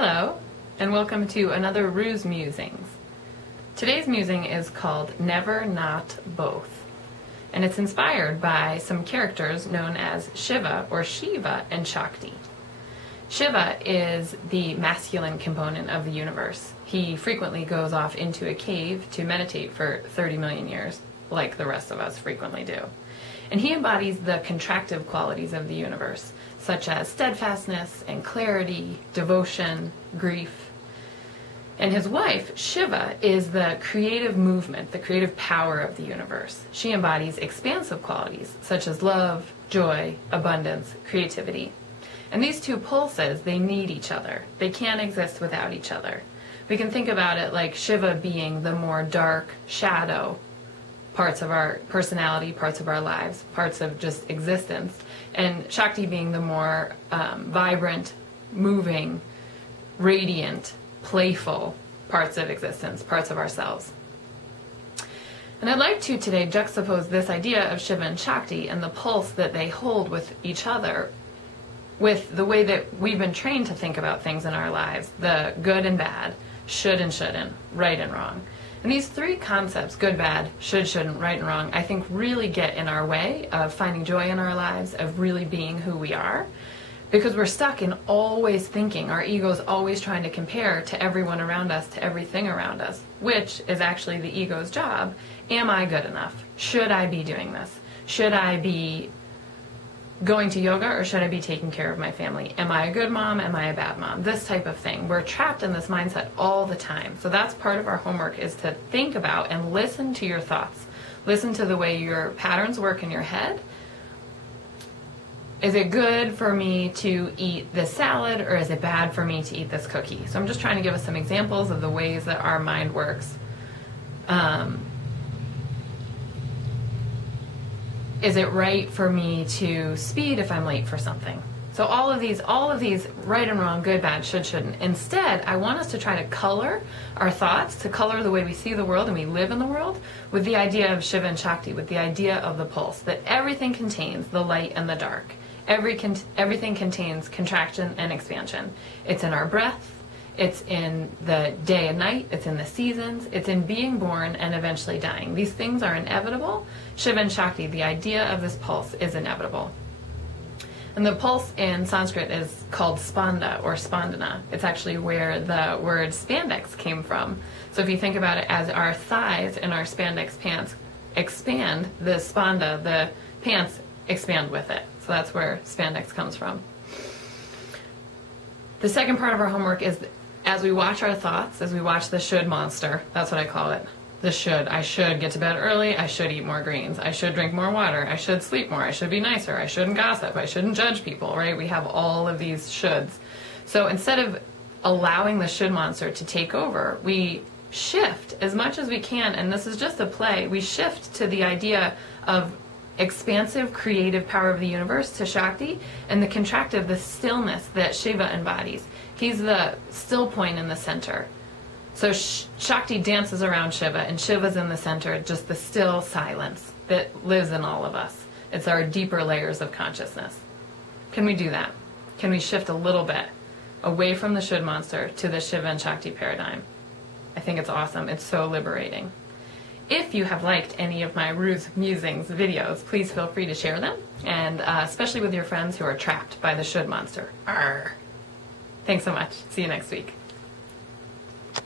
Hello, and welcome to another Ruse Musings. Today's musing is called Never Not Both, and it's inspired by some characters known as Shiva or Shiva and Shakti. Shiva is the masculine component of the universe. He frequently goes off into a cave to meditate for 30 million years, like the rest of us frequently do. And he embodies the contractive qualities of the universe, such as steadfastness and clarity, devotion, grief. And his wife, Shiva, is the creative movement, the creative power of the universe. She embodies expansive qualities, such as love, joy, abundance, creativity. And these two pulses, they need each other. They can't exist without each other. We can think about it like Shiva being the more dark shadow parts of our personality, parts of our lives, parts of just existence, and Shakti being the more vibrant, moving, radiant, playful parts of existence, parts of ourselves. And I'd like to today juxtapose this idea of Shiva and Shakti and the pulse that they hold with each other with the way that we've been trained to think about things in our lives, the good and bad, should and shouldn't, right and wrong. And these three concepts, good, bad, should, shouldn't, right, and wrong, I think really get in our way of finding joy in our lives, of really being who we are, because we're stuck in always thinking, our ego's always trying to compare to everyone around us, to everything around us, which is actually the ego's job. Am I good enough? Should I be doing this? Should I be going to yoga, or should I be taking care of my family? Am I a good mom? Am I a bad mom? This type of thing. We're trapped in this mindset all the time. So that's part of our homework, is to think about and listen to your thoughts. Listen to the way your patterns work in your head. Is it good for me to eat this salad, or is it bad for me to eat this cookie? So I'm just trying to give us some examples of the ways that our mind works. Is it right for me to speed if I'm late for something? So all of these right and wrong, good, bad, should, shouldn't. Instead, I want us to try to color our thoughts, to color the way we see the world and we live in the world, with the idea of Shiva and Shakti, with the idea of the pulse, that everything contains the light and the dark. Everything contains contraction and expansion. It's in our breath. It's in the day and night, it's in the seasons, it's in being born and eventually dying. These things are inevitable. Shiva and Shakti, the idea of this pulse, is inevitable. And the pulse in Sanskrit is called spanda or spandana. It's actually where the word spandex came from. So if you think about it, as our thighs and our spandex pants expand, the spanda, the pants, expand with it. So that's where spandex comes from. The second part of our homework is, as we watch our thoughts, as we watch the should monster, that's what I call it. The should. I should get to bed early. I should eat more greens. I should drink more water. I should sleep more. I should be nicer. I shouldn't gossip. I shouldn't judge people, right? We have all of these shoulds. So instead of allowing the should monster to take over, we shift as much as we can, and this is just a play, we shift to the idea of expansive, creative power of the universe, to Shakti, and the contractive, the stillness that Shiva embodies. He's the still point in the center. So Shakti dances around Shiva, and Shiva's in the center, just the still silence that lives in all of us. It's our deeper layers of consciousness. Can we do that? Can we shift a little bit away from the should monster to the Shiva and Shakti paradigm? I think it's awesome. It's so liberating. If you have liked any of my Ruse Musings videos, please feel free to share them, and especially with your friends who are trapped by the should monster. Arr. Thanks so much. See you next week.